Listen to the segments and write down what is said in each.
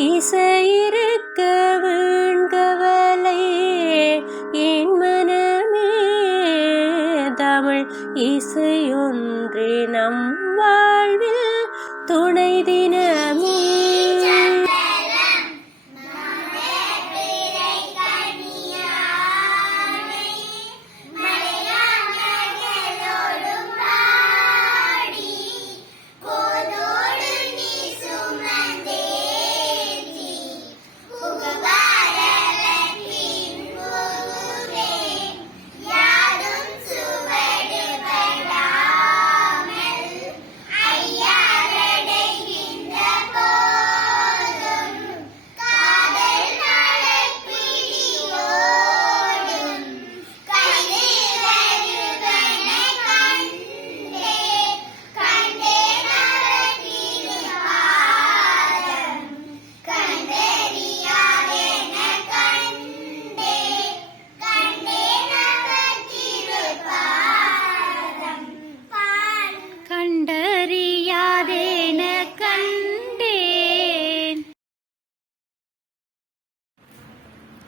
இசையிருக்க வீண்கவலை என் மனமே தமிழ் இசையொன்றே நம் வாழ்வில் துணை தினமே.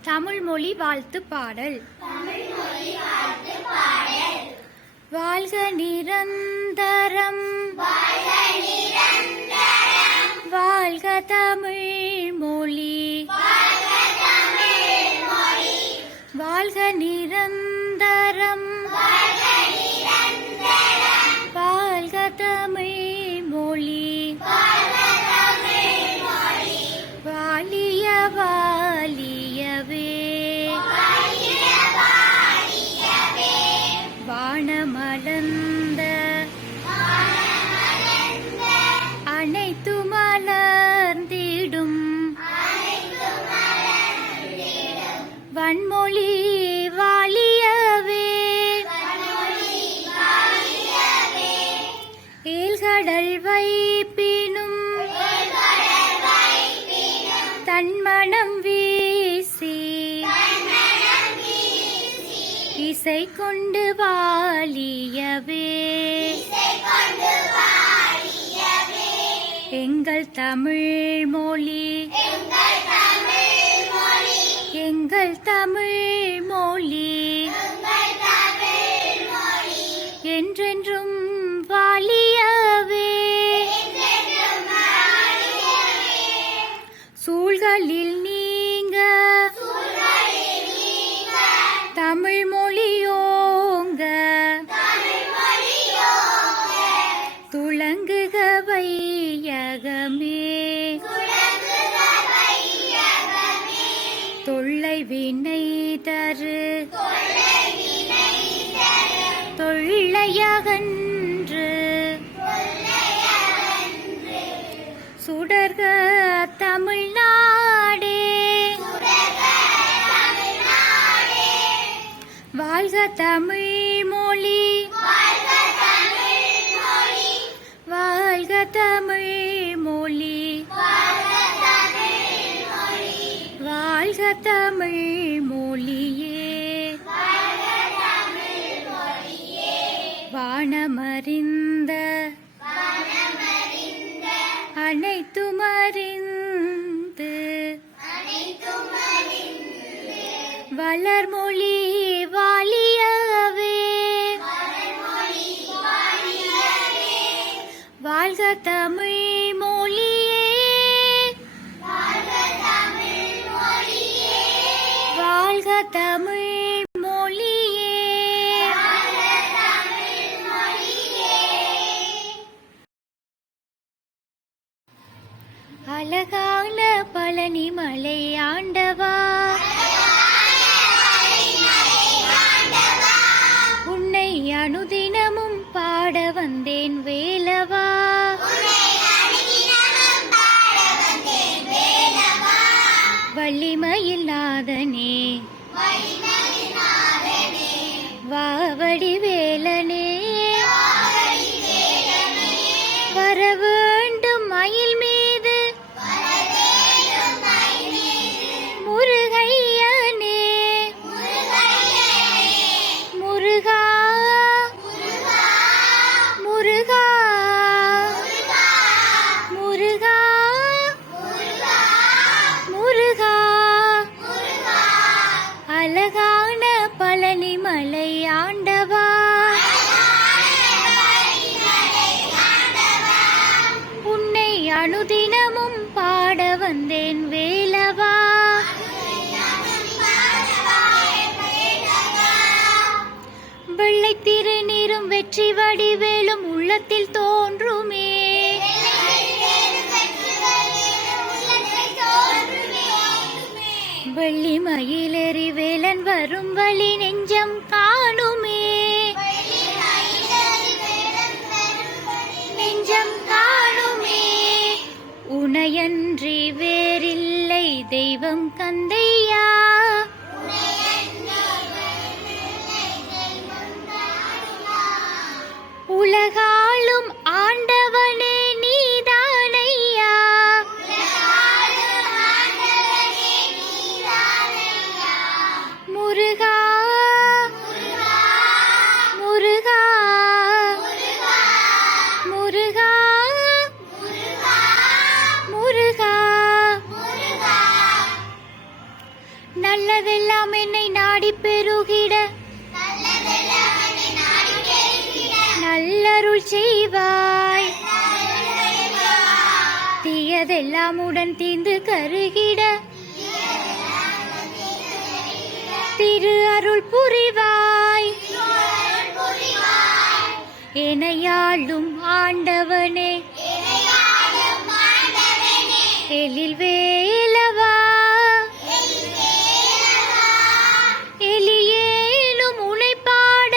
தமிழ் மொழி வாழ்த்து பாடல். வாழ்க நிரந்தரம் வாழ்க தமிழ் மொழி, வாழ்க நிரந்தரம் வாழ்க தமிழ் மொழி, வாழிய வாழியவே வானமளந்த அனைத்து மலர்ந்திடும் வன்மொழி வாழியவே ஏழ்கடல் வைப்பினும் தன்மனம் வீசி இசை கொண்டு வாழியவே எங்கள் தமிழ் மொழி, எங்கள் தமிழ் மொழி என்றென்றும் வாழியவே சூழ்களில் நீங்க தமிழ் மொழியோங்க துளங்குக வையகமே தொல்லை வினை தரு தொல்லையகன்று சுடர்க தமிழ்நாடே வாழ்க தமிழ் மொழி, வாழ்க தமிழ் மொழி, வாழ்க தமிழ் மொழியே வானமறிந்த அனைத்துமறிந்து வளர்மொழி வாழியவே வாழ்க தமிழ் மொழியே வாழ்க தமிழ் மொழியே. அழகான பழனி மலை ஆண்டவா உன்னை அனுதினமும் பாட வந்தேன் வேலவா வள்ளிமயில் நாதனே வாவடி வேலனே வர வேண்டும் மயில் மீது முருகையனே முருகா முருகா அனுதினமும் பாட வந்தேன் வேலவா. வெள்ளை திருநீரும் வெற்றி வடிவேலும் உள்ளத்தில் தோன்றுமே. வெள்ளி மயிலேறி வேலன் வரும் வழி நெஞ்சம் காணுமே. நெஞ்சம் காணுமே. உனையன்றி வேறில்லை தெய்வம் கந்தையா. உலகாளும் ஆண்டவனே நீதானையா. முருகா முருகா முருகா முருகா. நல்லதெல்லாம் என்னை நாடி பெருகிட நல்லருள் செய்வாய். தீயதெல்லாம் உடன் தீந்து கருகிட திரு அருள் புரிவாய். எனையாளும் ஆண்டவனே எழில் வேலவா. எலியேனும் உனைப்பாட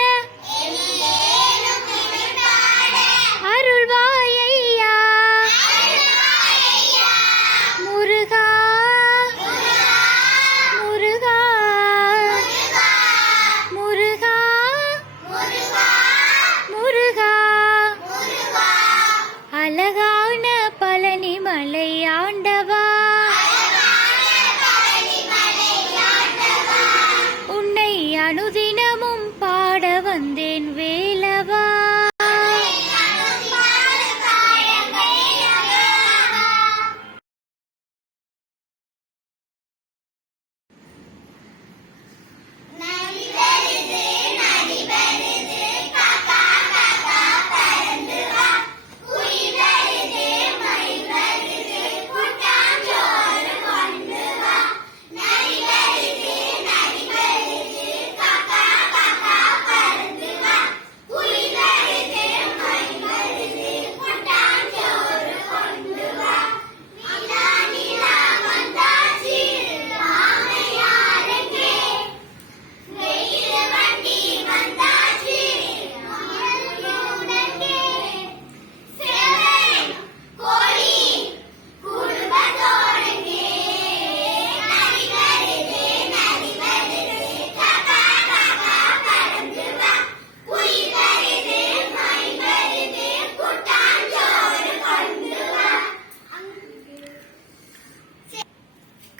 அருள்வாயையா. முருகா முருகா முருகா முருகா. அழகான பழனிமலை ஆண்டவா. உன்னை அனுதினமும் பாட வந்தேன் வேலவா.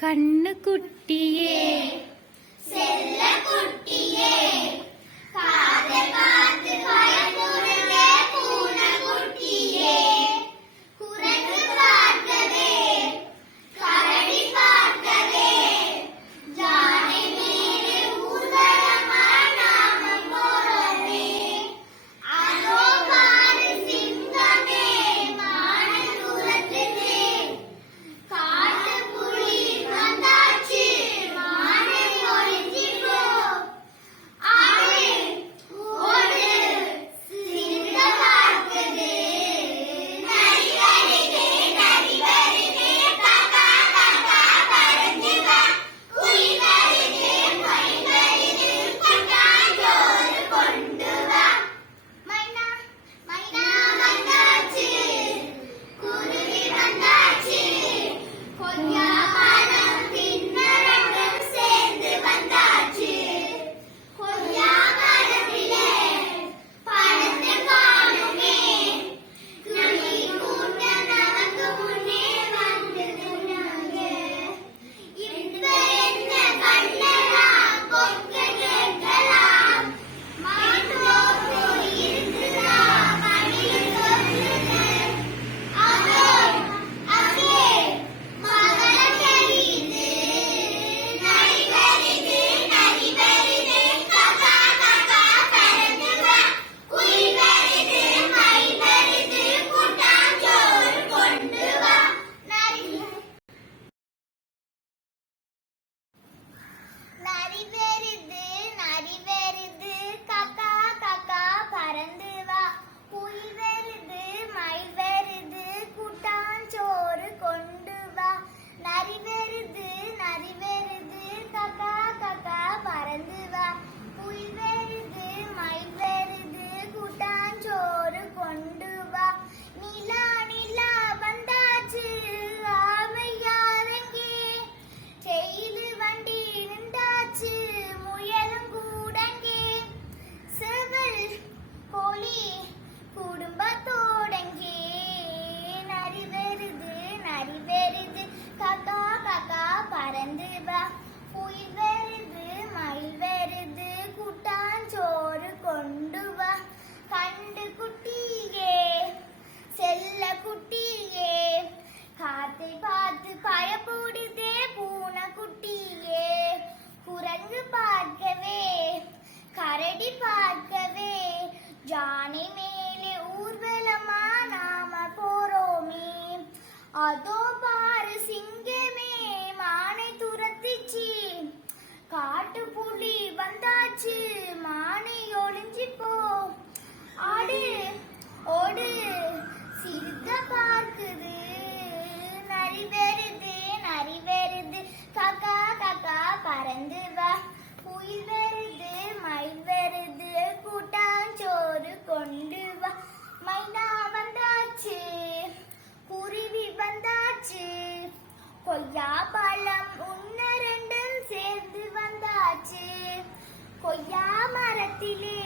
கண்ணு குட்டியே செல்ல குட்டியே காதல் பார்த்து பயமுறுத்தே பூனை குட்டியே. குரங்கு பார்த்ததே கரடி பார்த்ததே ஜானை மீது ஊர்வலமா நாம போறோமே. அதோ பாரு சிங்கமே மான தூரத்துக்கு காட்டு புலி வந்தாச்சு மானை ஒழிஞ்சிப்போ. பறந்து வா குயில் வருது மயில் வருது கூட்டாஞ்சோறு கொண்டு வா கண்டு குட்டியே செல்ல குட்டியே காத்தை பார்த்து பயப்படுதே பூனை குட்டியே குரங்கு பார்க்கவே கரடி பார்க்கவே ஜானை மேலே ஊர்வலமா நாம போறோமே அதோ பாரு சிங்கமே மானை துரத்திச்சு காட்டு புலி வந்தாச்சு மானை ஒளிஞ்சு போ ஆடு ஓடு சிறுத்த பார்க்குது நரி வருது காக்கா காக்கா பறந்து வா குயில் வருது மயில் வருது கூட்டாஞ்சோறு கொண்டு வா மைனா வந்தாச்சு குருவி வந்தாச்சு கொய்யா பழம் உன்ன ரெண்டும் சேர்ந்து வந்தாச்சு கொய்யா மரத்திலே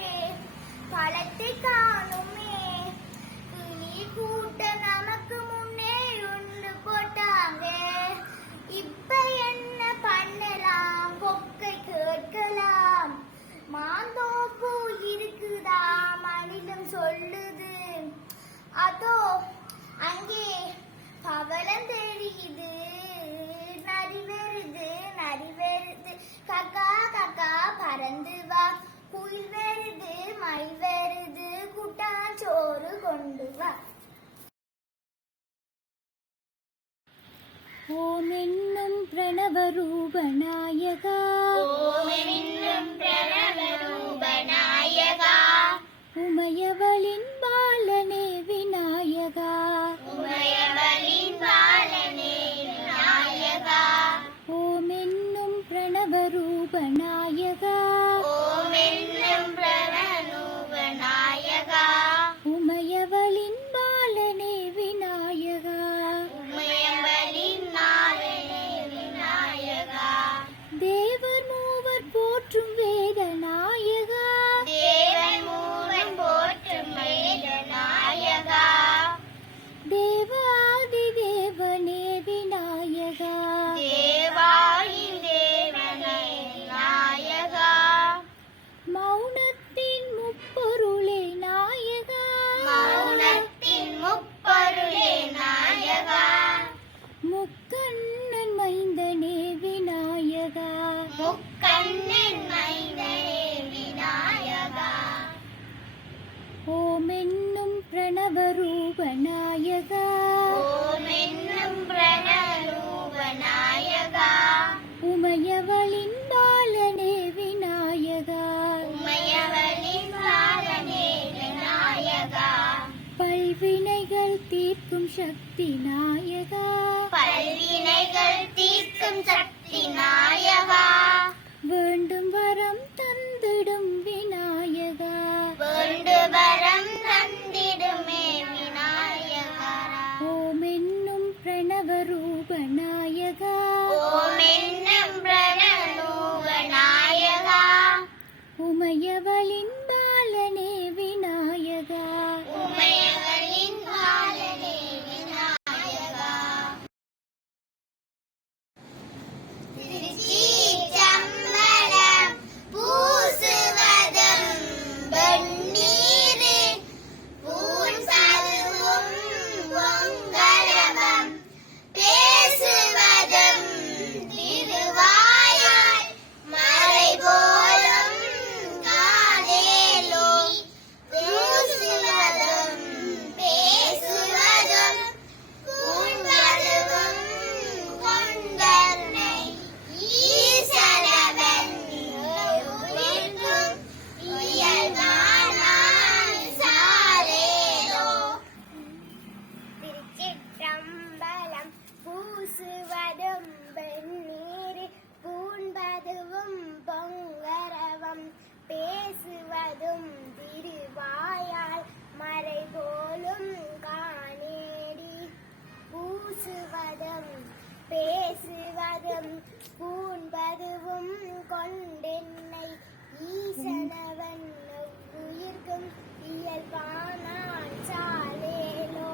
பழத்தை காணுமே கிளி கூட்ட நமக்கு முன்னே உண்டு போட்டாங்க இப்ப என்ன பண்ணலாம் கொக்கை கேட்கலாம் மாந்தோப்பு இருக்குதா மனிதம் சொல்லுது அதோ அங்கே பவளம் தெரியுது நரி வருது காக்கா காக்கா பறந்து வா குயில் வருது மயில் வருது கூட்டாஞ்சோறு கொண்டு வா ஓம் என்னும் பிரணவ ரூபநாயகா உமையவளின் பாலனே விநாயகா ஓம் என்னும் பிரணவ ரூபநாயகா உமையவளின் பாலனே விநாயகா தேவர் மூவர் போற்றும் வேத நாயகா தேவாதி தேவனே விநாயகா மௌனத்தின் முப்பொருளே நாயகா முக்கண்ணன் மைந்தனே விநாயகா ஓம் என்னும் பிரணவ ரூபநாயகா உமையவளின் பாலனே விநாயகா பல்வினைகள் தீர்க்கும் சக்தி நாயகா வேண்டும் வரம் தந்திடும் விநாயகா ஓம் என்னும் பிரணவ ரூபநாயகா உமையவளின் பாலனே விநாயகா பேசுவதும் திருவாயால் மறை போலும் காணேடி பூசுவதும் பேசுவதும் பூண்பதுவும் கொண்டென்னை ஈசனவன் உயிர்க்கும் இயல்பானான் சாலேலோ.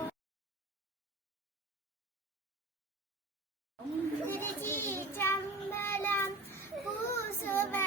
திருச்சி சம்பளம் பூசுவ